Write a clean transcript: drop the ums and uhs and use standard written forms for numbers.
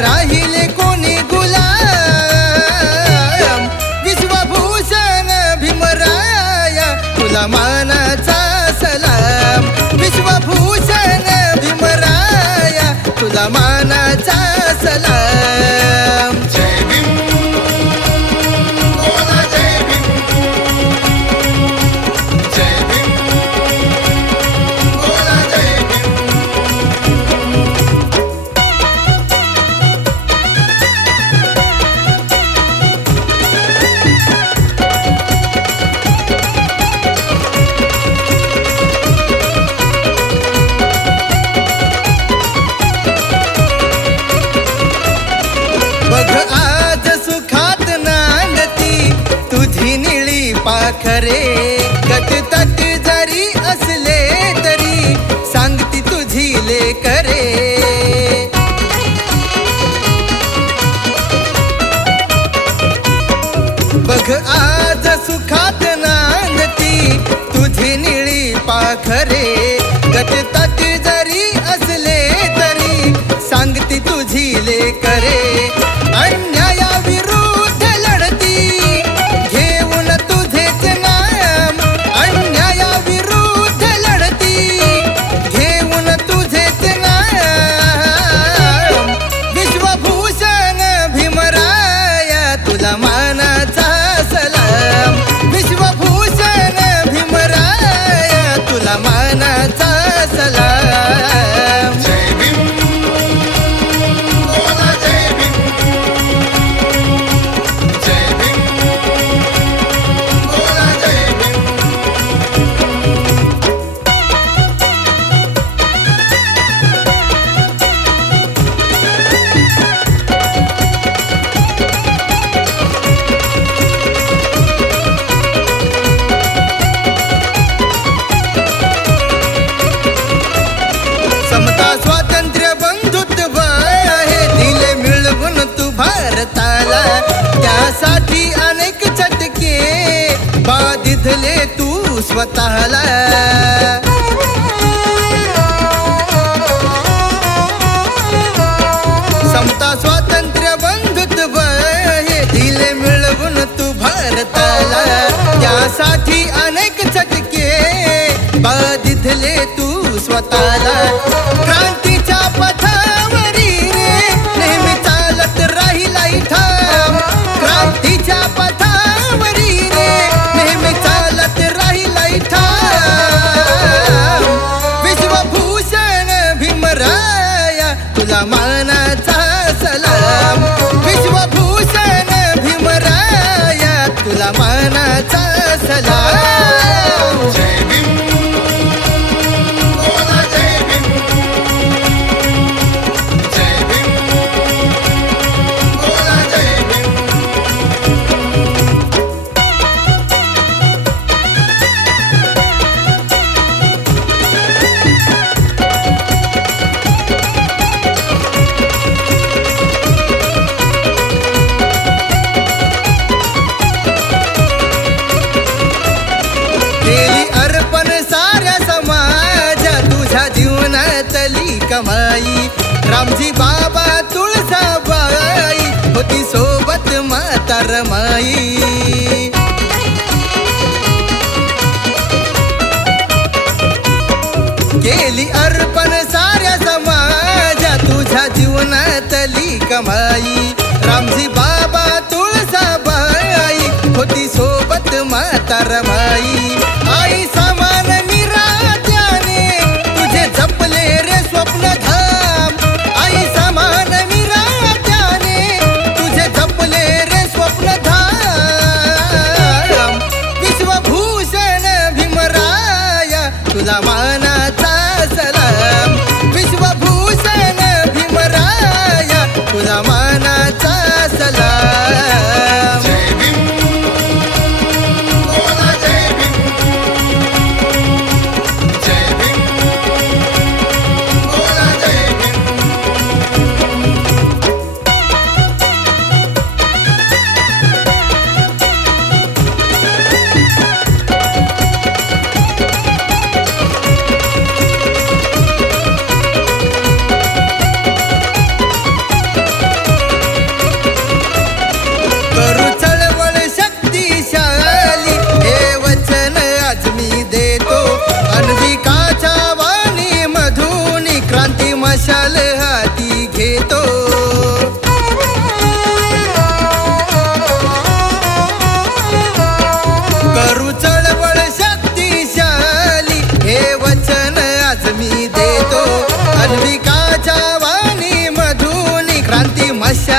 राहिले कोणी गुलाम. विश्वभूषण भीमराया तुला मानाचा सलाम. विश्वभूषण भीमराया तुला मानाचा सलाम. जय भीम बोला जय भीम. जय भीम बोला जय भीम. बघ आज सुखात नांदती तुझी निळी पाखरे. गटतट जरी असले तरी सांगती तुझी लेकरे. बघ आज सुखात नांदती तुझी निळी पाखरे. गटतट जरी असले तरी सांगती तुझी लेकरे. अन्यायाविरुद्ध लढती घेऊन तुझेच नाम. अन्यायाविरुद्ध लढती घेऊन तुझेच नाम. विश्वभूषण भीमराया तुला मानाचा सलाम. विश्वभूषण भीमराया तुला मानाचा सलाम. जय भीम बोला जय भीम. जय भीम बोला जय भीम. समता स्वातंत्र्य बंधुत्व आहे दिले मिळवून तू भारताला. त्यासाठी अनेक चटके बाधितले तू स्वतःला. समता स्वातंत्र्य बंधुत्व हे दिले मिळवून तू भारताला. त्यासाठी अनेक चटके बाधितले तू स्वतःला. क्रांतीच्या पथावरी रे नेहमी चालत राहिला ठाम. क्रांतीच्या पथावरी रे नेहमी चालत राहिला ठाम. विश्वभूषण भीमराया तुला मानाचा सलाम. विश्वभूषण भीमराया तुला मानाचा सलाम. जय भीम बोला जय भीम. जय भीम बोला जय भीम. केली अर्पण साऱ्या समाजा तुझ्या जीवनातली कमाई. रामजी बाबा तुळजाबाई होती सोबत माता रमाई. केली अर्पण साऱ्या समाजा तुझ्या जीवनातली कमाई. रामजी बाबा तुळजाबाई होती सोबत माता रमाई. आई समान निरात्याने तुझे जपले रे स्वप्न धाम. आई समान निरात्याने तुझे जपले रे स्वप्न धाम. विश्वभूषण भीमराया तुला मानाचा सलाम. विश्वभूषण भीमराया तुला मानाचा सलाम. जय भीम बोला जय भीम. जय भीम बोला जय भीम. अशा